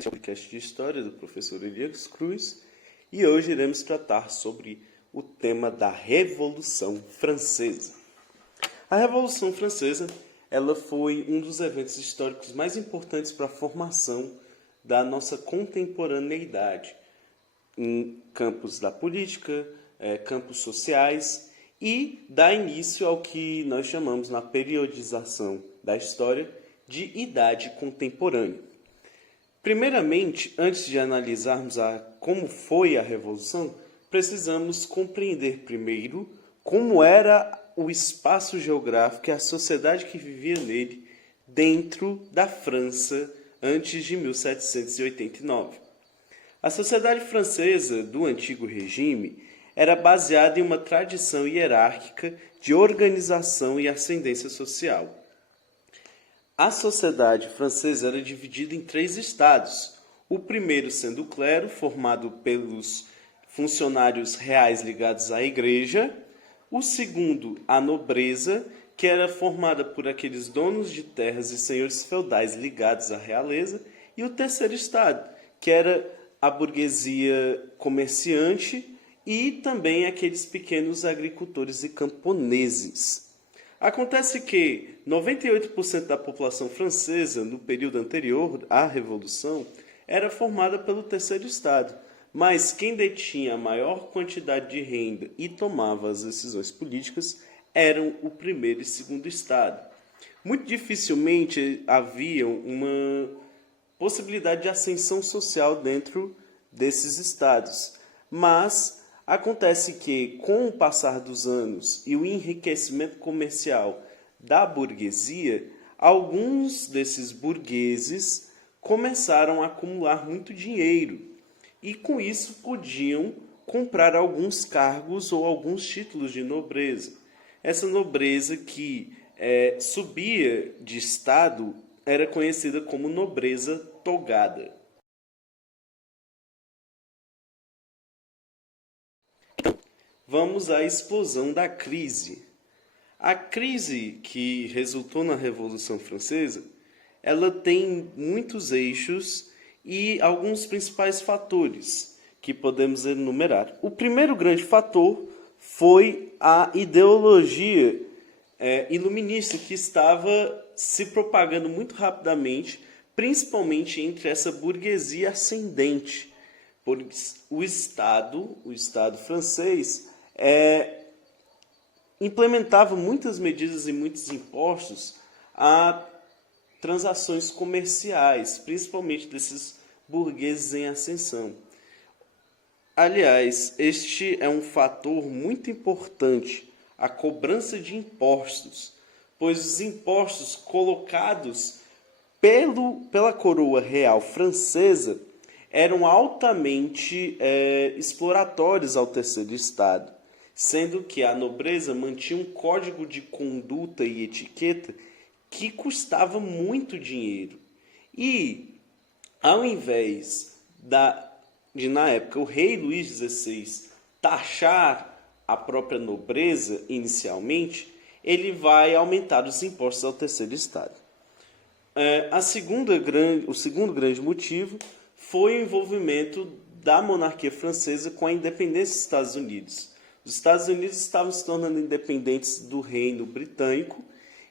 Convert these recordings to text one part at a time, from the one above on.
Este é o podcast de História do professor Elias Cruz e hoje iremos tratar sobre o tema da Revolução Francesa. A Revolução Francesa ela foi um dos eventos históricos mais importantes para a formação da nossa contemporaneidade em campos da política, campos sociais e dá início ao que nós chamamos na periodização da história de Idade Contemporânea. Primeiramente, antes de analisarmos como foi a Revolução, precisamos compreender primeiro como era o espaço geográfico e a sociedade que vivia nele dentro da França antes de 1789. A sociedade francesa do Antigo Regime era baseada em uma tradição hierárquica de organização e ascendência social. A sociedade francesa era dividida em 3 estados, o primeiro sendo o clero, formado pelos funcionários reais ligados à igreja, o segundo, a nobreza, que era formada por aqueles donos de terras e senhores feudais ligados à realeza, e o terceiro estado, que era a burguesia comerciante e também aqueles pequenos agricultores e camponeses. Acontece que 98% da população francesa, no período anterior à Revolução, era formada pelo terceiro estado, mas quem detinha a maior quantidade de renda e tomava as decisões políticas eram o primeiro e segundo estado. Muito dificilmente havia uma possibilidade de ascensão social dentro desses estados, mas acontece que, com o passar dos anos e o enriquecimento comercial da burguesia, alguns desses burgueses começaram a acumular muito dinheiro e, com isso, podiam comprar alguns cargos ou alguns títulos de nobreza. Essa nobreza que subia de estado era conhecida como nobreza togada. Vamos à explosão da crise. A crise que resultou na Revolução Francesa, ela tem muitos eixos e alguns principais fatores que podemos enumerar. O primeiro grande fator foi a ideologia iluminista que estava se propagando muito rapidamente, principalmente entre essa burguesia ascendente, pois o Estado francês implementava muitas medidas e muitos impostos a transações comerciais, principalmente desses burgueses em ascensão. Aliás, este é um fator muito importante, a cobrança de impostos, pois os impostos colocados pela coroa real francesa eram altamente exploratórios ao terceiro estado, sendo que a nobreza mantinha um código de conduta e etiqueta que custava muito dinheiro. E, ao invés de na época, o rei Luís XVI taxar a própria nobreza inicialmente, ele vai aumentar os impostos ao terceiro estado. O segundo grande motivo foi o envolvimento da monarquia francesa com a independência dos Estados Unidos. Os Estados Unidos estavam se tornando independentes do reino britânico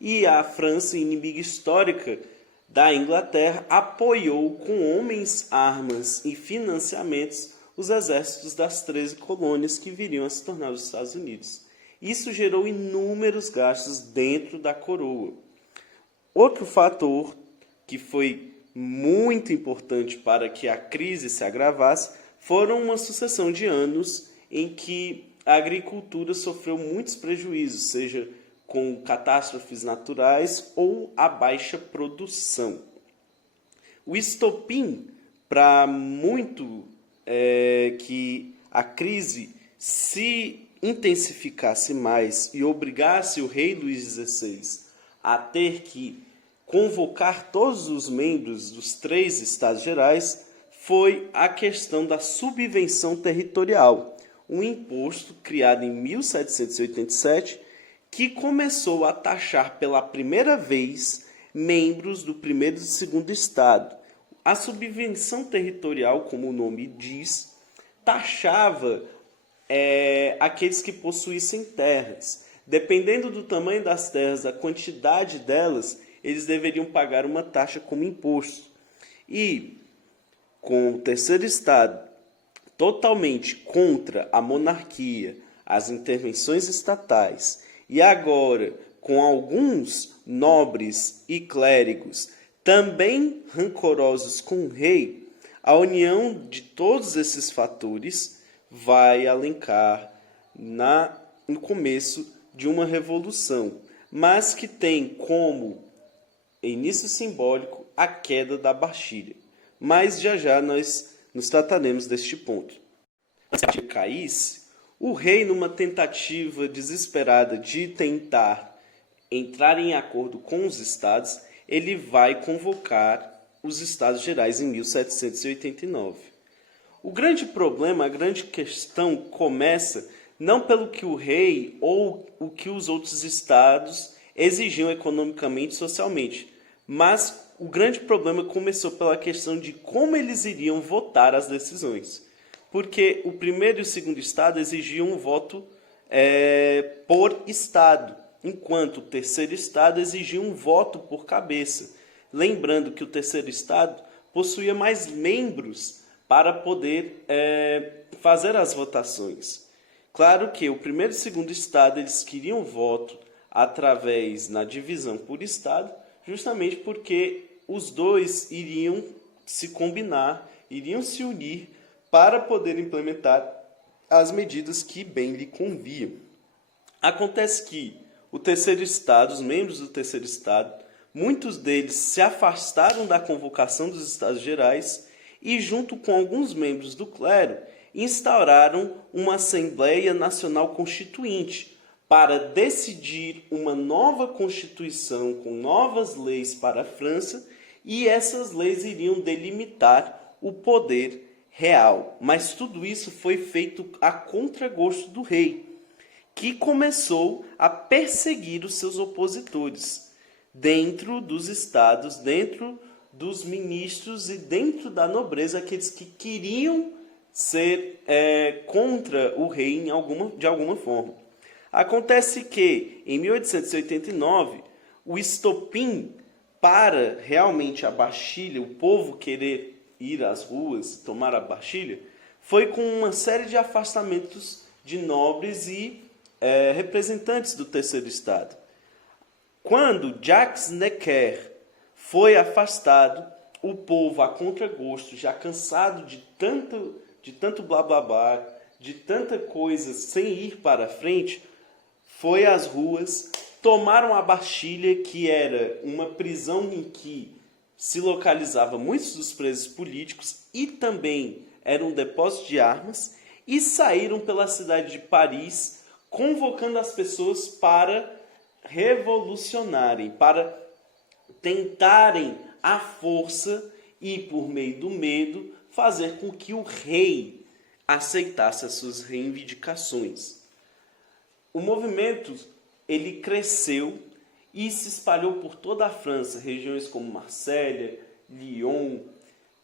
e a França, inimiga histórica da Inglaterra, apoiou com homens, armas e financiamentos os exércitos das 13 colônias que viriam a se tornar os Estados Unidos. Isso gerou inúmeros gastos dentro da coroa. Outro fator que foi muito importante para que a crise se agravasse foram uma sucessão de anos em que a agricultura sofreu muitos prejuízos, seja com catástrofes naturais ou a baixa produção. O estopim para que a crise se intensificasse mais e obrigasse o rei Luís XVI a ter que convocar todos os membros dos 3 estados gerais foi a questão da subvenção territorial, um imposto criado em 1787 que começou a taxar pela primeira vez membros do primeiro e do segundo estado, A subvenção territorial, como o nome diz, taxava aqueles que possuíssem terras. Dependendo do tamanho das terras, da quantidade delas, eles deveriam pagar uma taxa como imposto. E com o terceiro estado totalmente contra a monarquia, as intervenções estatais, e agora com alguns nobres e clérigos também rancorosos com o rei, a união de todos esses fatores vai alencar no começo de uma revolução, mas que tem como início simbólico a queda da Bastilha. Mas já nós nos trataremos deste ponto. Antes que a Bastilha caísse, o rei, numa tentativa desesperada de tentar entrar em acordo com os estados, ele vai convocar os Estados Gerais em 1789. O grande problema, a grande questão começa não pelo que o rei ou o que os outros estados exigiam economicamente e socialmente, mas o grande problema começou pela questão de como eles iriam votar as decisões. Porque o primeiro e o segundo estado exigiam um voto por estado, enquanto o terceiro estado exigia um voto por cabeça. Lembrando que o terceiro estado possuía mais membros para poder fazer as votações. Claro que o primeiro e o segundo estado eles queriam voto através na divisão por estado, justamente porque os dois iriam se combinar, iriam se unir para poder implementar as medidas que bem lhe conviam. Acontece que o terceiro estado, os membros do terceiro estado, muitos deles se afastaram da convocação dos Estados Gerais e, junto com alguns membros do clero, instauraram uma Assembleia Nacional Constituinte para decidir uma nova Constituição com novas leis para a França, e essas leis iriam delimitar o poder real. Mas tudo isso foi feito a contragosto do rei, que começou a perseguir os seus opositores dentro dos estados, dentro dos ministros e dentro da nobreza, aqueles que queriam ser contra o rei de alguma forma. Acontece que, em 1889, o estopim para realmente a Bastilha, o povo querer ir às ruas, tomar a Bastilha, foi com uma série de afastamentos de nobres e representantes do terceiro estado. Quando Jacques Necker foi afastado, o povo, a contragosto, já cansado de tanto blá blá blá, de tanta coisa sem ir para frente, foi às ruas, tomaram a Bastilha, que era uma prisão em que se localizava muitos dos presos políticos e também era um depósito de armas, e saíram pela cidade de Paris, convocando as pessoas para revolucionarem, para tentarem à força e, por meio do medo, fazer com que o rei aceitasse as suas reivindicações. O movimento ele cresceu e se espalhou por toda a França, regiões como Marselha, Lyon,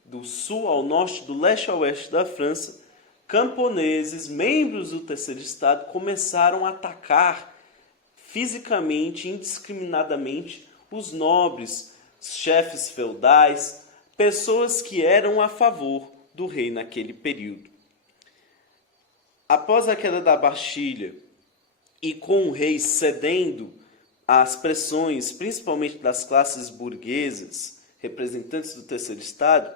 do sul ao norte, do leste ao oeste da França. Camponeses, membros do terceiro estado, começaram a atacar fisicamente, indiscriminadamente, os nobres, chefes feudais, pessoas que eram a favor do rei naquele período. Após a queda da Bastilha e com o rei cedendo às pressões, principalmente das classes burguesas, representantes do terceiro estado,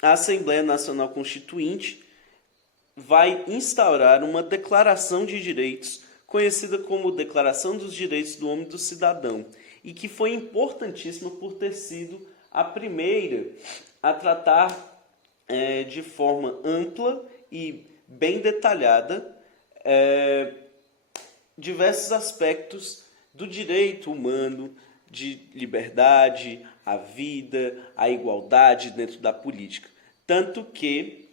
a Assembleia Nacional Constituinte vai instaurar uma declaração de direitos, conhecida como Declaração dos Direitos do Homem e do Cidadão, e que foi importantíssima por ter sido a primeira a tratar de forma ampla e bem detalhada diversos aspectos do direito humano, de liberdade, a vida, a igualdade dentro da política. Tanto que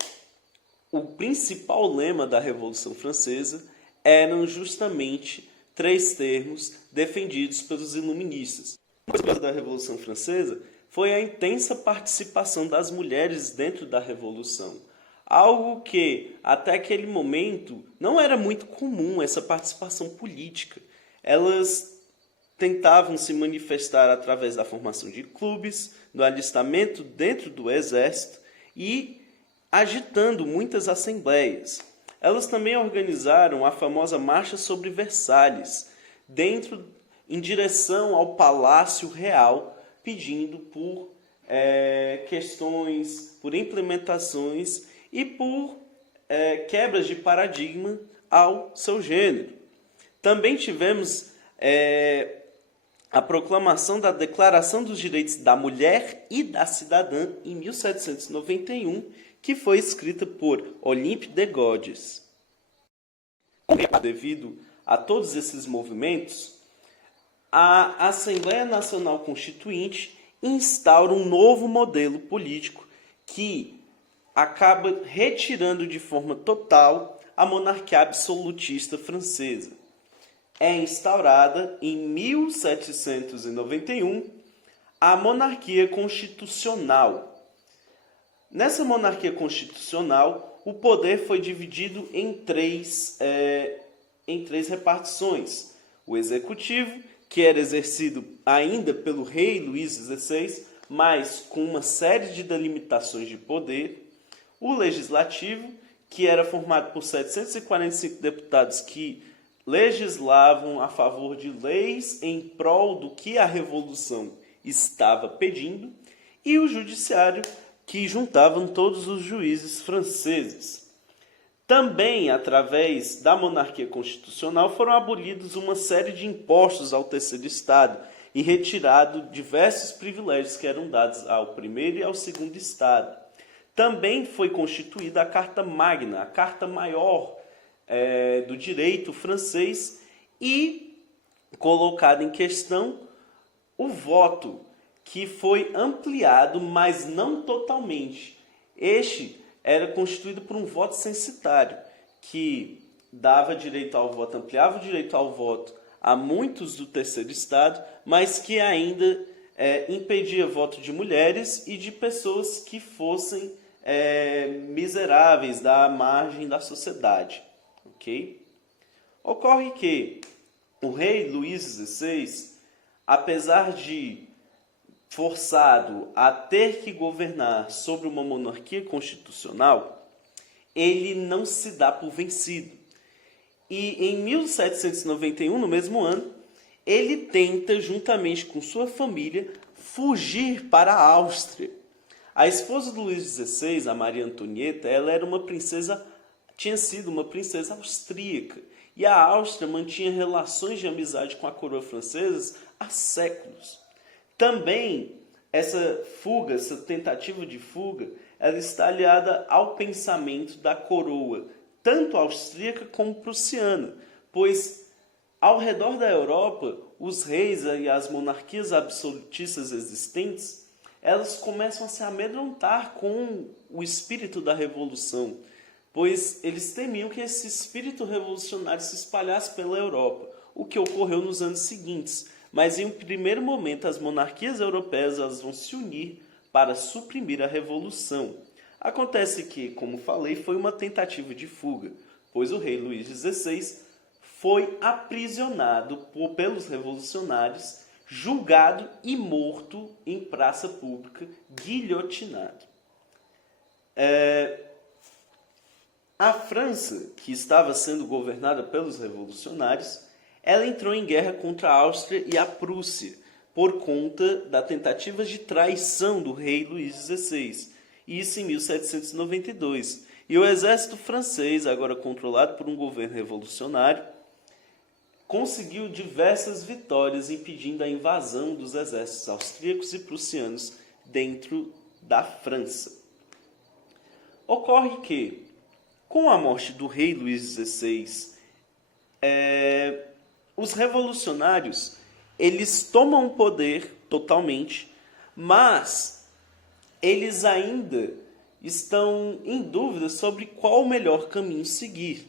o principal lema da Revolução Francesa eram justamente 3 termos defendidos pelos iluministas. Uma coisa da Revolução Francesa foi a intensa participação das mulheres dentro da Revolução. Algo que, até aquele momento, não era muito comum, essa participação política. Elas tentavam se manifestar através da formação de clubes, do alistamento dentro do exército e agitando muitas assembleias. Elas também organizaram a famosa Marcha sobre Versalhes, em direção ao Palácio Real, pedindo por questões, por implementações e por quebras de paradigma ao seu gênero. Também tivemos a proclamação da Declaração dos Direitos da Mulher e da Cidadã em 1791, que foi escrita por Olympe de Gouges. Devido a todos esses movimentos, a Assembleia Nacional Constituinte instaura um novo modelo político que acaba retirando de forma total a monarquia absolutista francesa. É instaurada em 1791 a monarquia constitucional. Nessa monarquia constitucional, o poder foi dividido em três repartições. O executivo, que era exercido ainda pelo rei Luís XVI, mas com uma série de delimitações de poder. O legislativo, que era formado por 745 deputados que legislavam a favor de leis em prol do que a Revolução estava pedindo. E o judiciário, que juntavam todos os juízes franceses. Também, através da monarquia constitucional, foram abolidos uma série de impostos ao terceiro estado e retirado diversos privilégios que eram dados ao primeiro e ao segundo estado. Também foi constituída a Carta Magna, a Carta Maior do direito francês, e colocado em questão o voto, que foi ampliado, mas não totalmente. Este era constituído por um voto censitário, que dava direito ao voto, ampliava o direito ao voto a muitos do terceiro estado, mas que ainda impedia voto de mulheres e de pessoas que fossem miseráveis da margem da sociedade. Okay? Ocorre que o rei Luís XVI, apesar de forçado a ter que governar sobre uma monarquia constitucional, ele não se dá por vencido. E em 1791, no mesmo ano, ele tenta, juntamente com sua família, fugir para a Áustria. A esposa de Luís XVI, a Maria Antonieta, ela era tinha sido uma princesa austríaca. E a Áustria mantinha relações de amizade com a coroa francesa há séculos. Também essa fuga, essa tentativa de fuga, ela está aliada ao pensamento da coroa, tanto austríaca como prussiana, pois ao redor da Europa, os reis e as monarquias absolutistas existentes, elas começam a se amedrontar com o espírito da Revolução, pois eles temiam que esse espírito revolucionário se espalhasse pela Europa, o que ocorreu nos anos seguintes. Mas em um primeiro momento as monarquias europeias elas vão se unir para suprimir a Revolução. Acontece que, como falei, foi uma tentativa de fuga, pois o rei Luís XVI foi aprisionado pelos revolucionários, julgado e morto em praça pública, guilhotinado. A França, que estava sendo governada pelos revolucionários, ela entrou em guerra contra a Áustria e a Prússia, por conta da tentativa de traição do rei Luís XVI, isso em 1792. E o exército francês, agora controlado por um governo revolucionário, conseguiu diversas vitórias impedindo a invasão dos exércitos austríacos e prussianos dentro da França. Ocorre que, com a morte do rei Luís XVI, os revolucionários eles tomam o poder totalmente, mas eles ainda estão em dúvida sobre qual o melhor caminho seguir.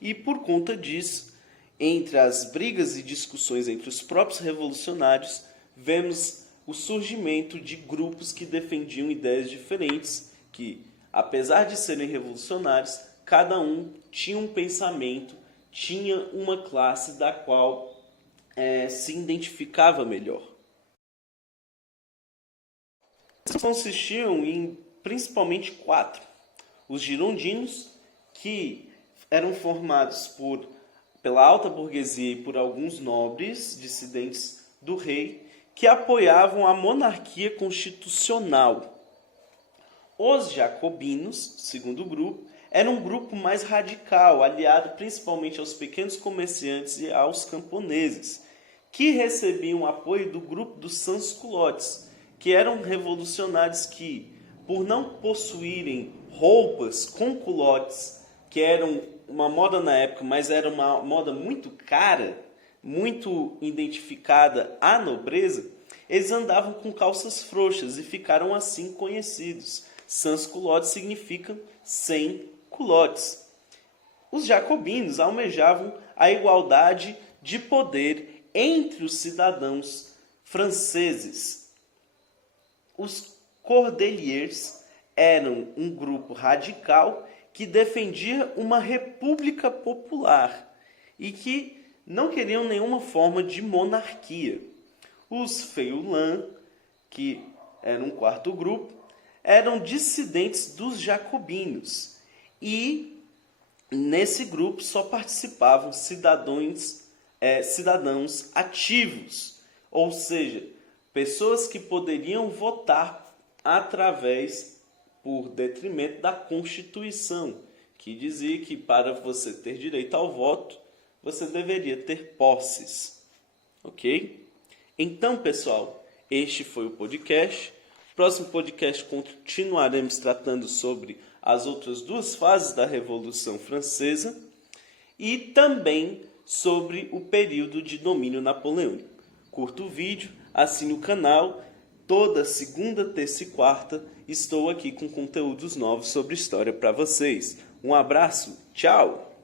E por conta disso, entre as brigas e discussões entre os próprios revolucionários, vemos o surgimento de grupos que defendiam ideias diferentes, que, apesar de serem revolucionários, cada um tinha um pensamento, tinha uma classe da qual se identificava melhor. Eles consistiam em principalmente 4. Os girondinos, que eram formados pela alta burguesia e por alguns nobres dissidentes do rei, que apoiavam a monarquia constitucional. Os jacobinos, segundo grupo, era um grupo mais radical, aliado principalmente aos pequenos comerciantes e aos camponeses, que recebiam apoio do grupo dos sans-culottes, que eram revolucionários que, por não possuírem roupas com culottes, que eram uma moda na época, mas era uma moda muito cara, muito identificada à nobreza, eles andavam com calças frouxas e ficaram assim conhecidos. Sans-culottes significa sem culottes. Os jacobinos almejavam a igualdade de poder entre os cidadãos franceses. Os Cordeliers eram um grupo radical que defendia uma república popular e que não queriam nenhuma forma de monarquia. Os Feuillants, que eram um quarto grupo, eram dissidentes dos jacobinos e nesse grupo só participavam cidadãos ativos, ou seja, pessoas que poderiam votar por detrimento da Constituição, que dizia que para você ter direito ao voto, você deveria ter posses. Ok? Então, pessoal, este foi o podcast. Próximo podcast continuaremos tratando sobre as outras 2 fases da Revolução Francesa e também sobre o período de domínio napoleônico. Curta o vídeo, assine o canal. Toda segunda, terça e quarta estou aqui com conteúdos novos sobre história para vocês. Um abraço, tchau!